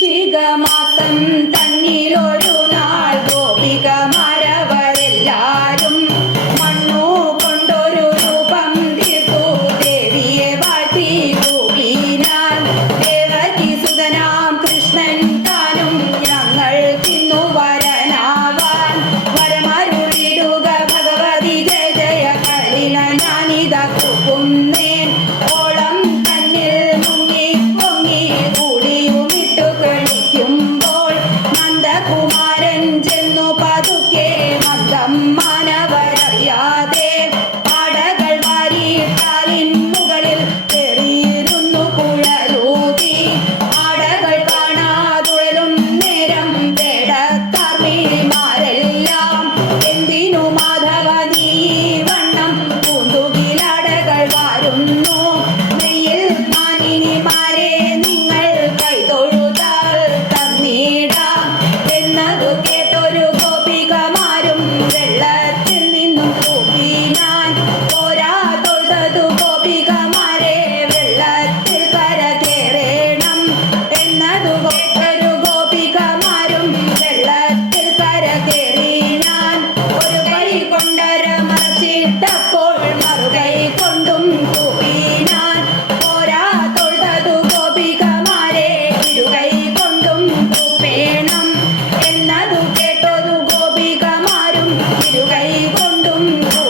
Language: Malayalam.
വൃശ്ചിക മാസം തന്നിലൊരു കൊണ്ടൊരു രൂപം തീർത്തു. ദേവിയെ വാഴ്ത്തി ഭൂമിനാൽ ദേവകി സുതനാം കൃഷ്ണൻ താനും ഞങ്ങൾ തിന്നു വരനാവാൻ. വരമരുളിടുക ഭഗവതി ജയ ജയ കളില ഞാനിതാ don't. 小鬼，光东好。